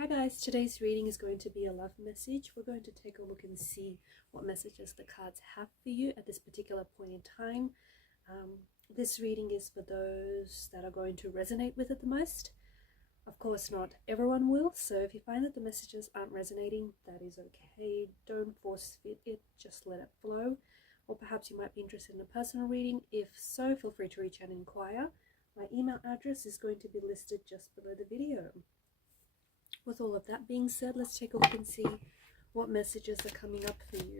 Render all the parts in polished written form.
Hi guys, today's reading is going to be a love message. We're going to take a look and see what messages the cards have for you at this particular point in time. This reading is for those that are going to resonate with it the most. Of course, not everyone will, so if you find that the messages aren't resonating, that is okay. Don't force fit it, just let it flow. Or perhaps you might be interested in a personal reading. If so, feel free to reach out and inquire. My email address is going to be listed just below the video. With all of that being said, let's take a look and see what messages are coming up for you.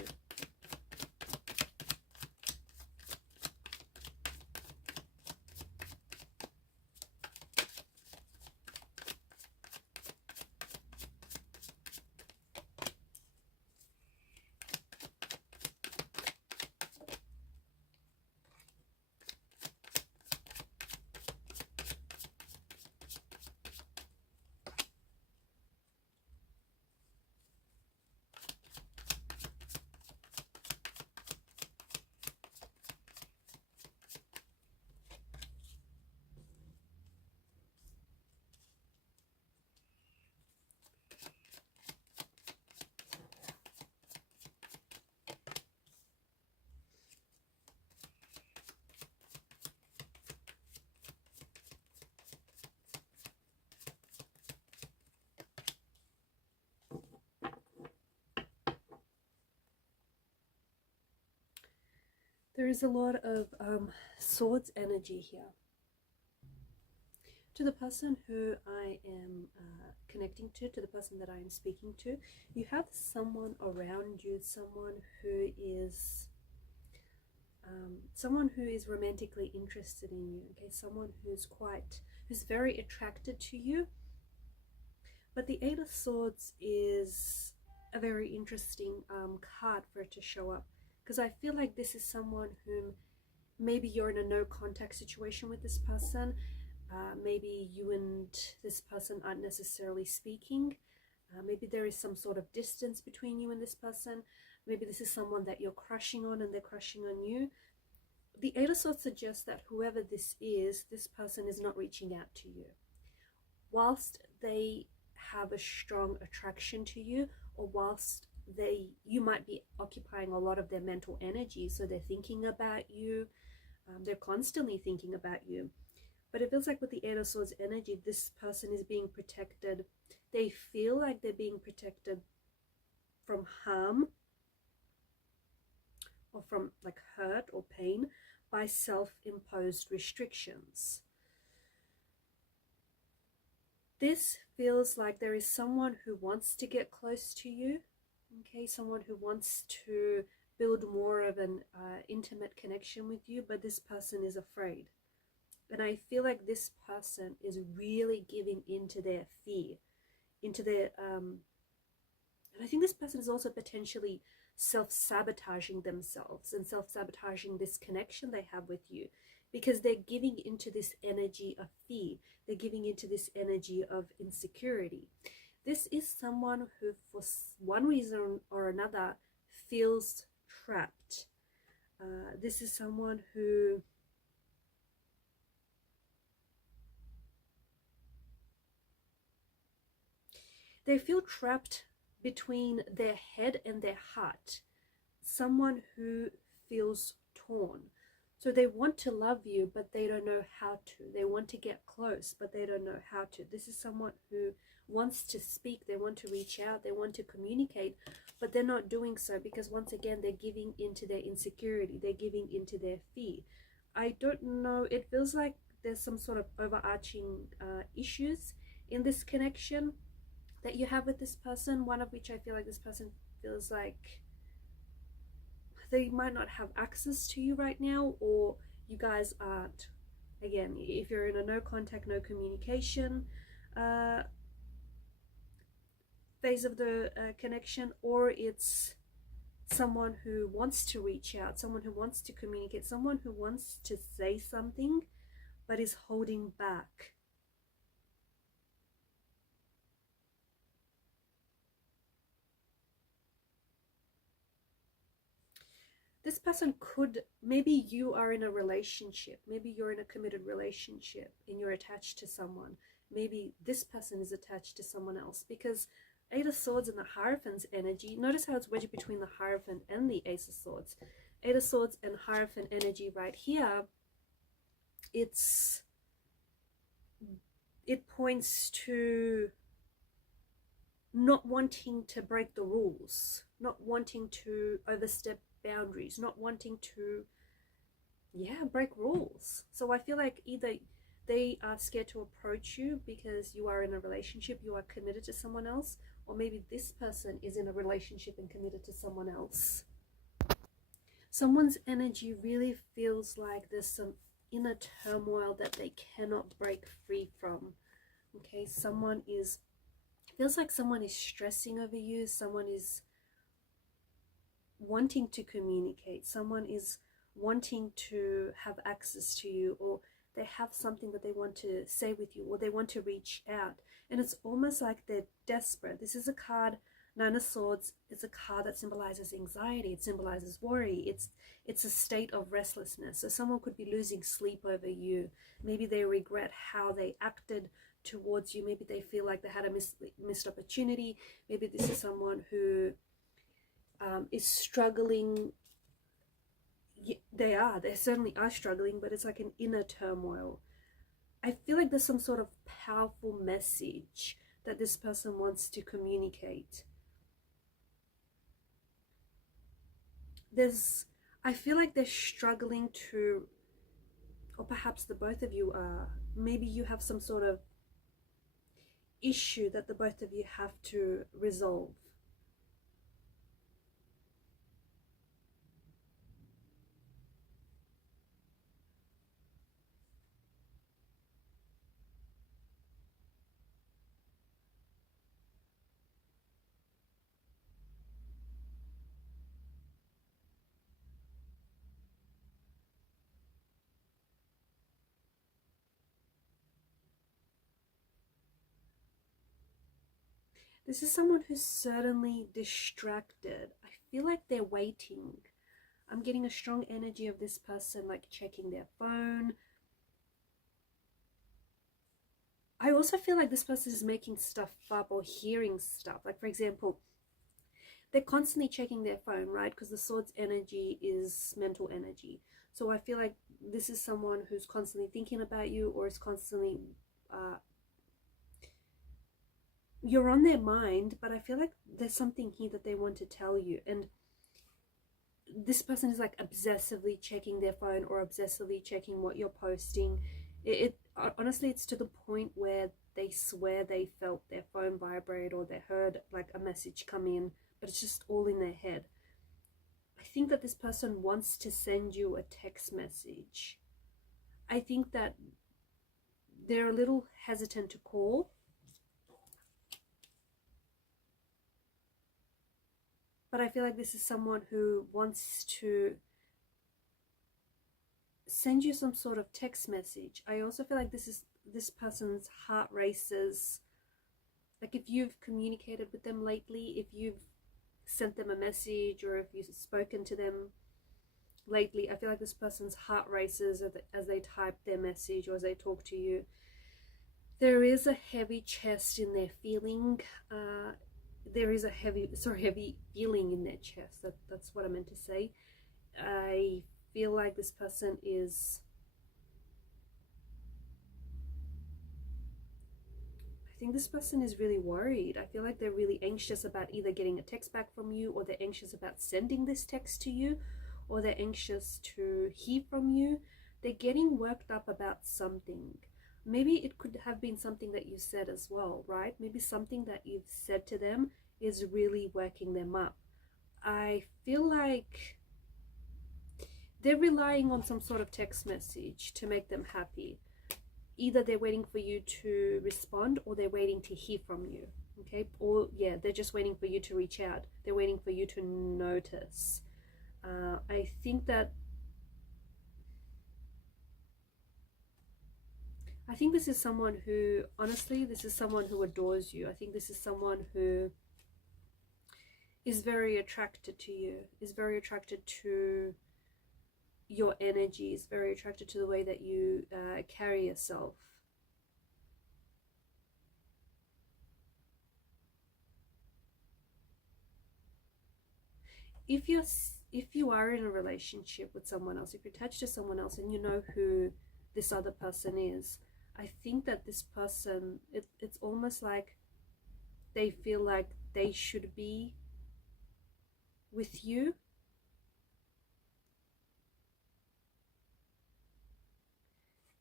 There is a lot of swords energy here. To the person who I am connecting to the person that I am speaking to, you have someone around you, someone who is romantically interested in you. Okay, someone who's very attracted to you. But the Eight of Swords is a very interesting card for it to show up. Because I feel like this is someone whom maybe you're in a no contact situation with this person. Maybe you and this person aren't necessarily speaking. Maybe there is some sort of distance between you and this person. Maybe this is someone that you're crushing on and they're crushing on you. The Eight of Swords suggests that whoever this person is not reaching out to you. Whilst they have a strong attraction to you, or whilst you might be occupying a lot of their mental energy, so they're thinking about you, they're constantly thinking about you. But it feels like with the Eight of Swords energy, this person is being protected. They feel like they're being protected from harm or from like hurt or pain by self-imposed restrictions. This feels like there is someone who wants to get close to you. Okay, someone who wants to build more of an intimate connection with you, but this person is afraid. And I feel like this person is really giving into their fear, into their and I think this person is also potentially self-sabotaging themselves and self-sabotaging this connection they have with you, because they're giving into this energy of fear. They're giving into this energy of insecurity. This is someone who, for one reason or another, feels trapped. This is someone who they feel trapped between their head and their heart. Someone who feels torn. So they want to love you, but they don't know how to. They want to get close, but they don't know how to. This is someone who wants to speak, they want to reach out, they want to communicate, but they're not doing so because, once again, they're giving into their insecurity, they're giving into their fear. I don't know, it feels like there's some sort of overarching issues in this connection that you have with this person, one of which I feel like this person feels like they might not have access to you right now, or you guys aren't, again, if you're in a no contact, no communication phase of the connection, or it's someone who wants to reach out, someone who wants to communicate, someone who wants to say something but is holding back. This person could, maybe you are in a relationship, maybe you're in a committed relationship and you're attached to someone, maybe this person is attached to someone else, because Eight of Swords and the Hierophant's energy, notice how it's wedged between the Hierophant and the Ace of Swords. Eight of Swords and Hierophant energy right here, it points to not wanting to break the rules, not wanting to overstep boundaries, not wanting to, break rules. So I feel like either they are scared to approach you because you are in a relationship, you are committed to someone else, or maybe this person is in a relationship and committed to someone else. Someone's energy really feels like there's some inner turmoil that they cannot break free from. Okay, feels like someone is stressing over you, someone is wanting to communicate, someone is wanting to have access to you, or they have something that they want to say with you, or they want to reach out. And it's almost like they're desperate. This is a card, Nine of Swords. It's a card that symbolizes anxiety. It symbolizes worry. It's a state of restlessness. So someone could be losing sleep over you. Maybe they regret how they acted towards you. Maybe they feel like they had a missed opportunity. Maybe this is someone who is struggling. They certainly are struggling, but it's like an inner turmoil. I feel like there's some sort of powerful message that this person wants to communicate. I feel like they're struggling to, or perhaps the both of you are, maybe you have some sort of issue that the both of you have to resolve. This is someone who's certainly distracted. I feel like they're waiting. I'm getting a strong energy of this person like checking their phone. I also feel like this person is making stuff up or hearing stuff. Like, for example, they're constantly checking their phone, right? Because the Swords energy is mental energy. So I feel like this is someone who's constantly thinking about you, or is constantly you're on their mind, but I feel like there's something here that they want to tell you. And this person is like obsessively checking their phone or obsessively checking what you're posting. Honestly, it's to the point where they swear they felt their phone vibrate, or they heard like a message come in, but it's just all in their head. I think that this person wants to send you a text message. I think that they're a little hesitant to call, but I feel like this is someone who wants to send you some sort of text message. I also feel like this person's heart races. Like, if you've communicated with them lately, if you've sent them a message, or if you've spoken to them lately, I feel like this person's heart races as they type their message or as they talk to you. There is a heavy chest in their feeling. There is a heavy feeling in their chest. That's what I meant to say. I feel like this person is, I think this person is really worried. I feel like they're really anxious about either getting a text back from you, or they're anxious about sending this text to you, or they're anxious to hear from you. They're getting worked up about something. Maybe it could have been something that you said as well, right? Maybe something that you've said to them is really working them up. I feel like they're relying on some sort of text message to make them happy. Either they're waiting for you to respond, or they're waiting to hear from you. Okay? Or yeah, they're just waiting for you to reach out. They're waiting for you to notice. I think this is someone who, honestly, this is someone who adores you. I think this is someone who is very attracted to you, is very attracted to your energy, is very attracted to the way that you carry yourself. if you are in a relationship with someone else, if you're attached to someone else and you know who this other person is, I think that this person, it's almost like they feel like they should be with you.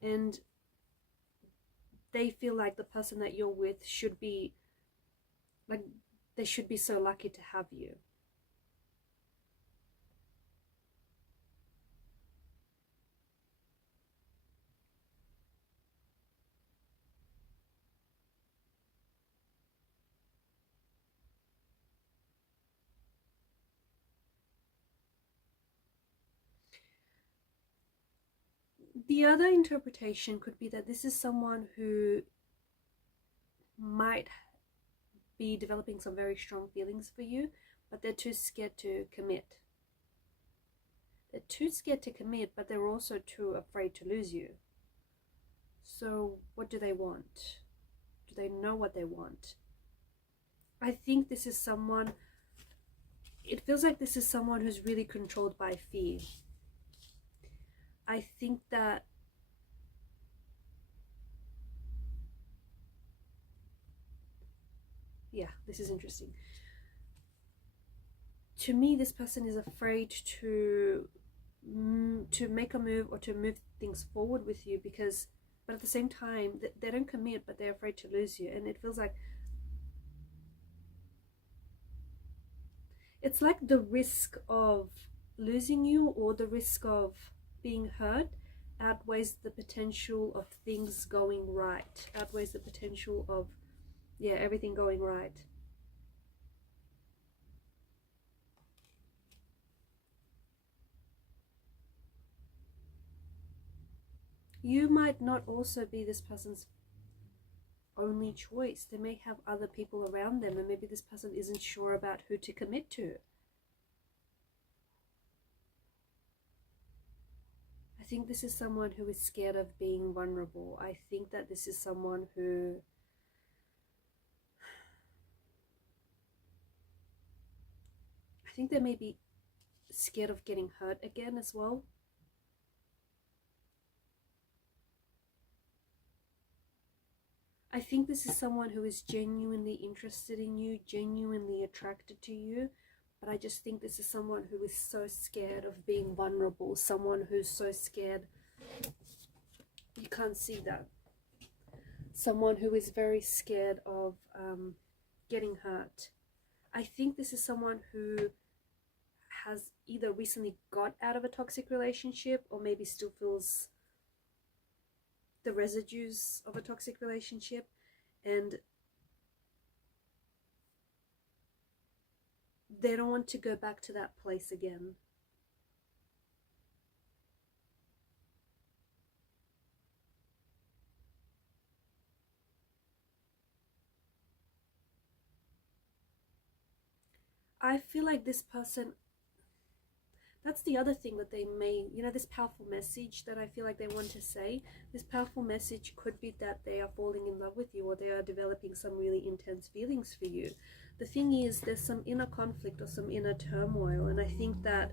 And they feel like the person that you're with should be, like, they should be so lucky to have you. The other interpretation could be that this is someone who might be developing some very strong feelings for you, but they're too scared to commit. They're too scared to commit, but they're also too afraid to lose you. So what do they want? Do they know what they want? I think this is someone, it feels like this is someone who's really controlled by fear. I think that yeah, this is interesting. To me, this person is afraid to make a move or to move things forward with you, because, but at the same time, they don't commit, but they're afraid to lose you. And it feels like it's like the risk of losing you or the risk of being hurt outweighs the potential of things going right, outweighs the potential of, yeah, everything going right. You might not also be this person's only choice. They may have other people around them, and maybe this person isn't sure about who to commit to. I think this is someone who is scared of being vulnerable. I think that this is someone who I think they may be scared of getting hurt again as well. I think this is someone who is genuinely interested in you, genuinely attracted to you, but I just think this is someone who is so scared of being vulnerable, someone who's so scared. You can't see that. Someone who is very scared of getting hurt. I think this is someone who has either recently got out of a toxic relationship or maybe still feels the residues of a toxic relationship, and they don't want to go back to that place again. I feel like this person, that's the other thing that they may, you know, this powerful message that I feel like they want to say, this powerful message could be that they are falling in love with you, or they are developing some really intense feelings for you. The thing is, there's some inner conflict or some inner turmoil, and I think that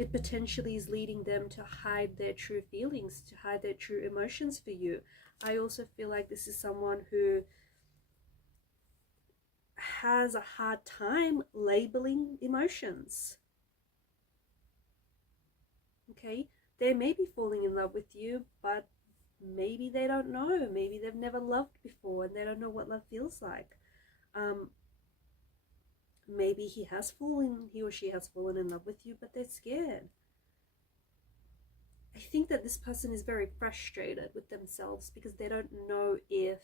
it potentially is leading them to hide their true feelings, to hide their true emotions for you. I also feel like this is someone who has a hard time labeling emotions. Okay, they may be falling in love with you, but maybe they don't know. Maybe they've never loved before and they don't know what love feels like. Maybe he or she has fallen in love with you, but they're scared. I think that this person is very frustrated with themselves because they don't know if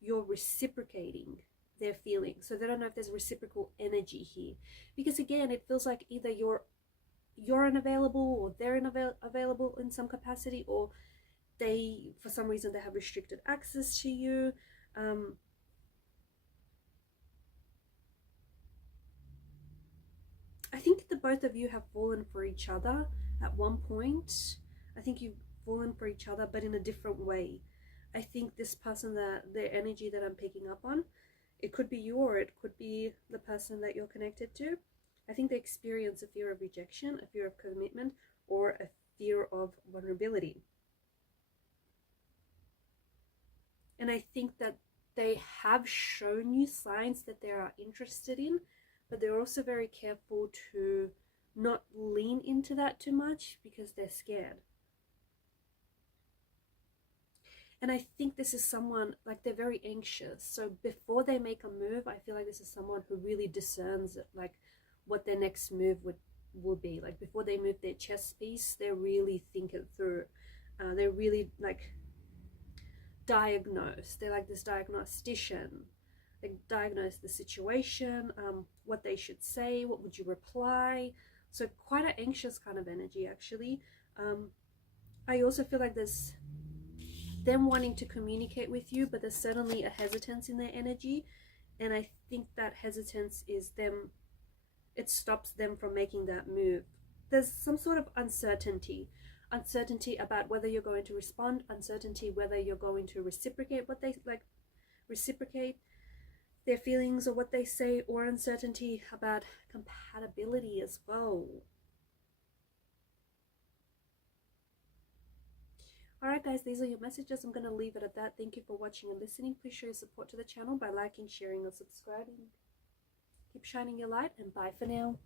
you're reciprocating their feelings. So they don't know if there's reciprocal energy here. Because again, it feels like either you're unavailable or they're unavailable in some capacity, or they, for some reason, they have restricted access to you. I think the both of you have fallen for each other at one point. I think you've fallen for each other, but in a different way. I think this person, that their energy that I'm picking up on, it could be you or it could be the person that you're connected to. I think they experience a fear of rejection, a fear of commitment, or a fear of vulnerability. And I think that they have shown you signs that they are interested in, but they're also very careful to not lean into that too much because they're scared. And I think this is someone, like, they're very anxious. So before they make a move, I feel like this is someone who really discerns like what their next move will be. Like before they move their chess piece, they really think it through. They're really like diagnose. They're like this diagnostician. They diagnose the situation, what they should say, what would you reply. So quite an anxious kind of energy, actually. I also feel like there's them wanting to communicate with you, but there's certainly a hesitance in their energy. And I think that hesitance is them, it stops them from making that move. There's some sort of uncertainty about whether you're going to respond, uncertainty whether you're going to reciprocate what they like, reciprocate their feelings or what they say, or uncertainty about compatibility as well. Alright guys, these are your messages. I'm going to leave it at that. Thank you for watching and listening. Please show your support to the channel by liking, sharing, or subscribing. Keep shining your light, and bye for now.